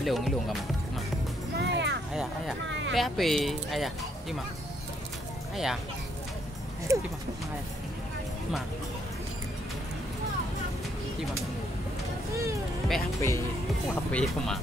ilung ilung kamu. Ma. ไม่อะ Ayah, ayah. PHP, ayah. Ima. Ayah. Ima, ayah. Ma. Ima. PHP, PHP, ma.